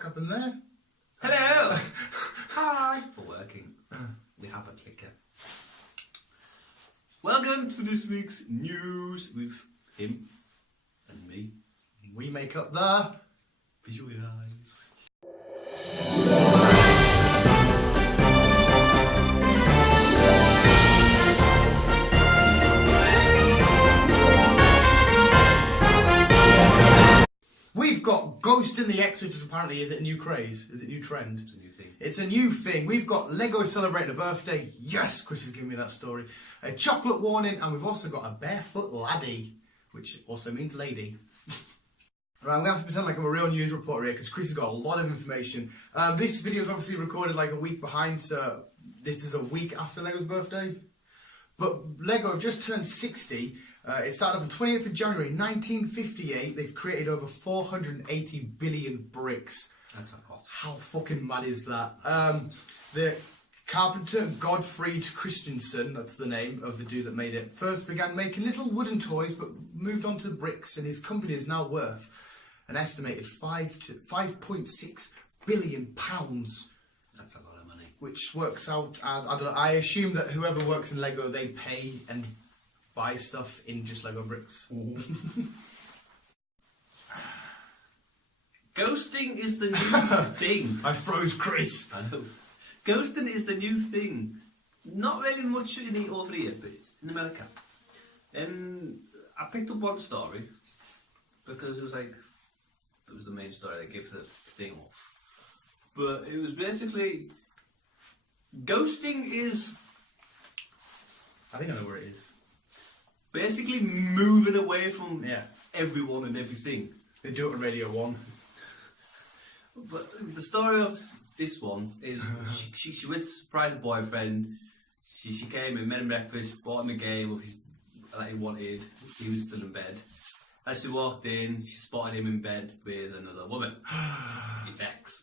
fuck happened there? Hello! Hi! For working. We have a clicker. Welcome to this week's news with him and me. We make up the Visual Guys. We've got Ghost in the X, which is apparently, is it a new craze? Is it a new trend? It's a new thing. It's a new thing. We've got Lego celebrating a birthday. Yes, Chris is giving me that story. A chocolate warning, and we've also got a barefoot laddie, which also means lady. Right, I'm going to have to pretend like I'm a real news reporter here because Chris has got a lot of information. This video is obviously recorded like a week behind, so this is a week after Lego's birthday. But Lego have just turned 60. It started on 28th of January 1958. They've created over 480 billion bricks. That's a lot. How fucking mad is that? The carpenter Gottfried Christensen, that's the name of the dude that made it, first began making little wooden toys but moved on to bricks, and his company is now worth an estimated 5.6 billion pounds. That's a lot of money. Which works out as, I don't know, I assume that whoever works in Lego, they pay and buy stuff in just Lego bricks. Ghosting is the new thing. I froze Chris. I know. Ghosting is the new thing. Not really much over here, but it's in America. And I picked up one story because it was like, it was the main story that gave the thing off. But it was basically, ghosting is, I think I know where it is. basically moving away from Yeah. everyone and everything. They do it on Radio 1. But the story of this one is she went to surprise a boyfriend. She came and met him breakfast, bought him a game of his, that he wanted. He was still in bed. As she walked in, she spotted him in bed with another woman, his ex.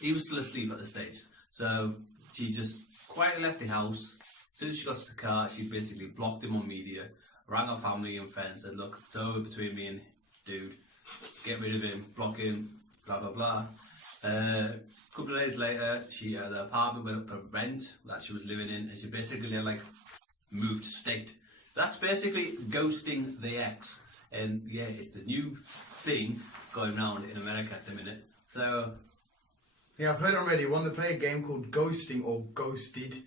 He was still asleep at the stage, so she just quietly left the house. As soon as she got to the car, she basically blocked him on media, rang her family and friends, said, "Look, it's over between me and dude. Get rid of him, block him, blah blah blah." A couple of days later, the apartment went up for rent that she was living in, and she basically like moved state. That's basically ghosting the ex, and yeah, it's the new thing going around in America at the minute. So Yeah, I've heard it on Radio 1. They play a game called Ghosting or Ghosted.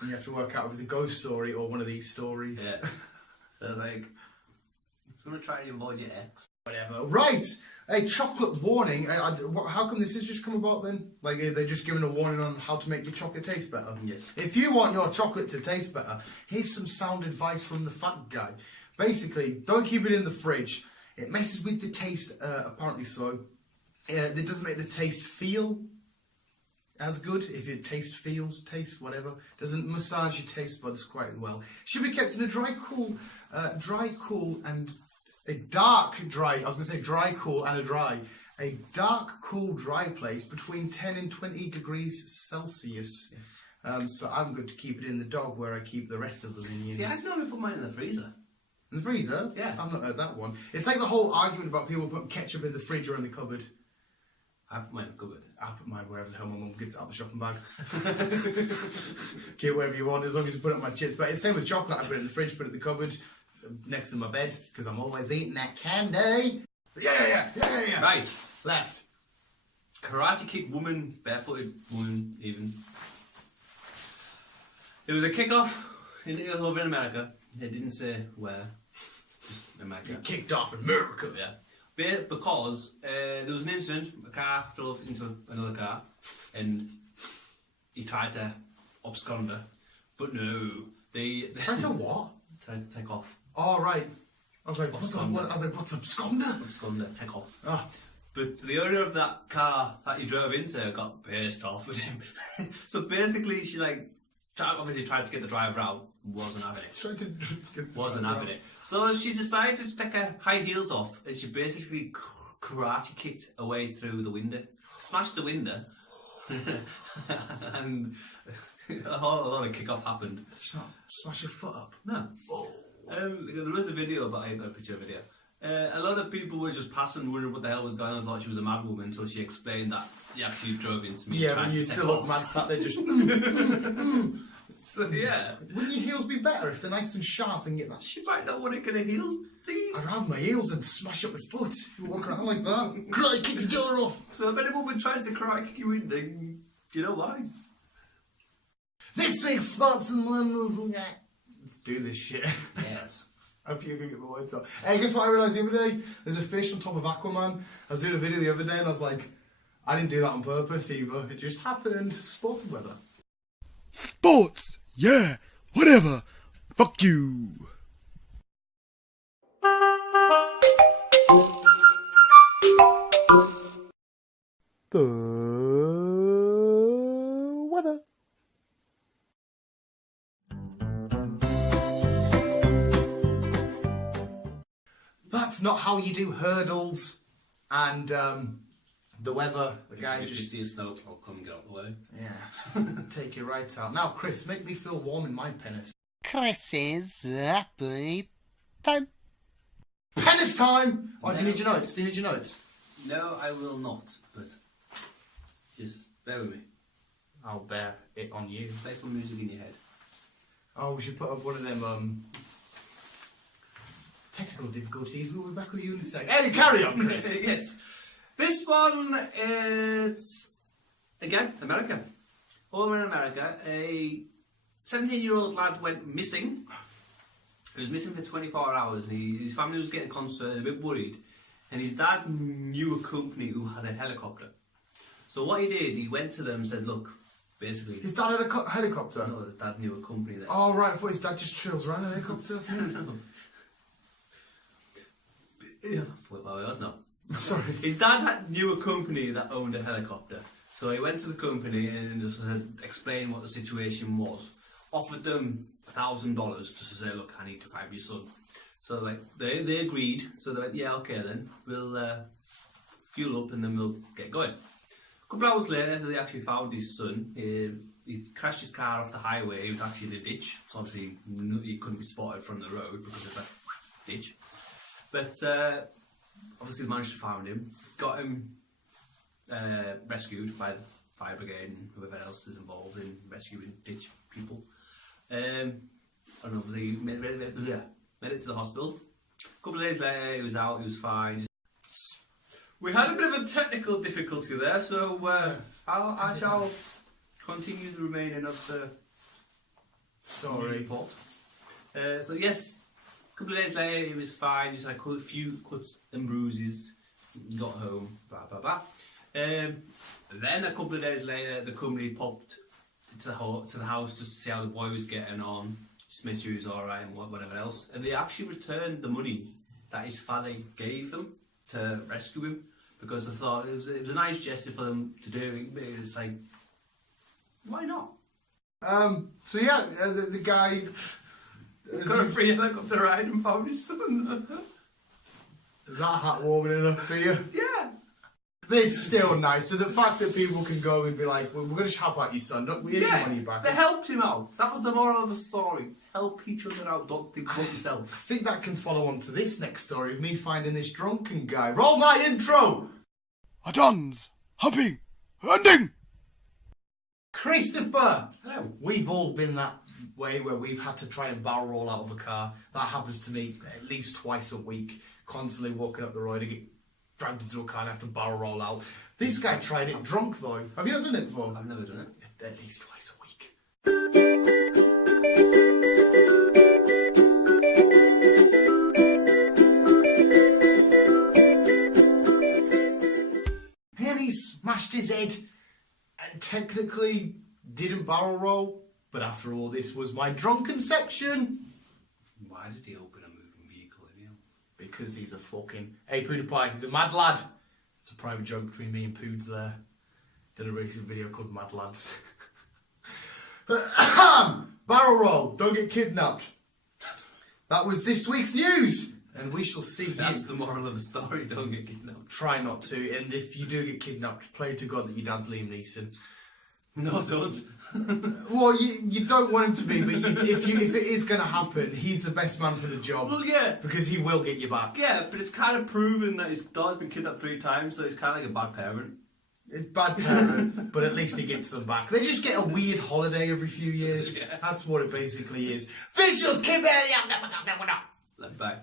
And you have to work out if it's a ghost story or one of these stories. yeah, so like, if you want to try and avoid your ex, Whatever. Right! A chocolate warning. How come this has just come about then? Like, they're just giving a warning on how to make your chocolate taste better? Yes. If you want your chocolate to taste better, here's some sound advice from the fat guy. Basically, don't keep it in the fridge. It messes with the taste, apparently so. It doesn't make the taste feel as good. If your taste whatever, doesn't massage your taste buds quite well. Should be kept in a dry, cool, and a dark, dry. I was going to say dry, cool, and a dry. A dark, cool, dry place between 10 and 20 degrees Celsius. Yes. So I'm going to keep it in the dog where I keep the rest of the minions. See, I normally put mine in the freezer. In the freezer? Yeah. I've not heard that one. It's like the whole argument about people putting ketchup in the fridge or in the cupboard. I put mine in the cupboard. I put mine wherever the hell my mum gets it out of the shopping bag. Keep it wherever you want, as long as you put it on my chips. But it's the same with chocolate. I put it in the fridge, put it in the cupboard, next to my bed, because I'm always eating that candy. Yeah. Right. Left. Karate kick woman, barefooted woman, even. It was a kickoff over in America. It didn't say where. Just America. You kicked off in America. Yeah. Because there was an incident, a car drove into another car and he tried to abscond her, but no, they Tried to what? tried to take off. Oh, right. I was like, Absconder. what's absconder? Abscond her, take off. Ah. But the owner of that car that he drove into got pissed off with him. So basically she obviously tried to get the driver out, wasn't having it. Wasn't having it. So she decided to take her high heels off and she basically karate kicked her way through the window. Smashed the window. And a whole lot of kick-off happened. Smash your foot up. No. Oh. There was a video, but I got a picture of a video. A lot of people were just passing, wondering what the hell was going on. Thought she was a mad woman, so she explained that he actually drove into me. Yeah, but you still look mad sat there just. So yeah, wouldn't your heels be better if they're nice and sharp and get that? she might not want to get a heel thing. I'd have my heels and smash up my foot. You walk around like that. Cry, kick your door off. So if any woman tries to cry, kick you in, then you know why. This week's spots and let's do this shit. Yes. I hope you can get the words out. Hey, guess what I realised the other day? There's a fish on top of Aquaman. I was doing a video the other day and I was like, I didn't do that on purpose either. It just happened. Sporting weather. Sports, yeah, whatever. Fuck you. The weather. That's not how you do hurdles and the weather. The guy If you just see a snowplow, come get out of the way. yeah, take you right out. Now, Chris, make me feel warm in my penis. Chris's happy time. Penis time. Oh, do you need your notes? Do you need your notes? No, I will not. But just bear with me. I'll bear it on you. Play some music in your head. Oh, we should put up one of them technical difficulties. We'll be back with you in a sec. Anyway, carry on, Chris. Yes. This one, it's again America. All over in America, a 17-year-old lad went missing. He was missing for 24 hours, and his family was getting concerned, a bit worried. And his dad knew a company who had a helicopter. So what he did, he went to them and said, "Look, basically." His dad had a helicopter. No, the dad knew a company that. Oh right, I thought his dad just trails around in a helicopter. That's mental. Yeah, well, it was not. Sorry. His dad knew a company that owned a helicopter. So he went to the company and just explained what the situation was. Offered them $1,000 just to say, "Look, I need to find your son." So like they agreed. So they went, "Yeah, okay then. We'll fuel up and then we'll get going." A couple of hours later, they actually found his son. He crashed his car off the highway. He was actually in a ditch. So obviously he couldn't be spotted from the road because of that ditch. But obviously they managed to find him. Got him rescued by the fire brigade and whoever else is involved in rescuing ditch people. And obviously made it to the hospital. A couple of days later, he was out, he was fine. We had a bit of a technical difficulty there, so I shall continue the remaining of the Story. report. So yes, a couple of days later, he was fine, just like a few cuts and bruises. Got home, blah blah blah. Then a couple of days later, the company popped to the house just to see how the boy was getting on, just make sure he was alright and whatever else. And they actually returned the money that his father gave them to rescue him, because I thought it was a nice gesture for them to do. It's like, why not? So yeah, the guy Got a free helicopter ride and found his son. Is that heartwarming enough for you? Yeah. It's still nice. So the fact that people can go and be like, well, we're going to help out your son, don't we? Need your money back. They helped him out. That was the moral of the story. Help each other out, don't think about I yourself. think that can follow on to this next story of me finding this drunken guy. Roll my intro! A dance, hopping, ending. Christopher! Hello. We've all been that way where we've had to try and barrel roll out of a car. That happens to me at least twice a week. Constantly walking up the road and get dragged into a car and have to barrel roll out. This guy tried it drunk though. Have you not done it before? I've never done it. At least twice a week. And he smashed his head and technically didn't barrel roll, but after all, this was my drunken section. Why did he open a moving vehicle in here? Because he's a fucking... Hey, PewDiePie, he's a mad lad. It's a private joke between me and Poods there. Did a recent video called Mad Lads. Barrel roll, don't get kidnapped. That was this week's news. And we shall see That's you. the moral of the story, don't get kidnapped. Try not to, and if you do get kidnapped, pray to God that your dad's Liam Neeson. No, don't. Well, you don't want him to be, but if it is going to happen, he's the best man for the job. Well, yeah. Because he will get you back. Yeah, but it's kind of proven that his daughter's been kidnapped 3 times, so he's kind of like a bad parent. It's bad parent, but at least he gets them back. They just get a weird holiday every few years. Yeah. That's what it basically is. Visuals, keep it. Bye.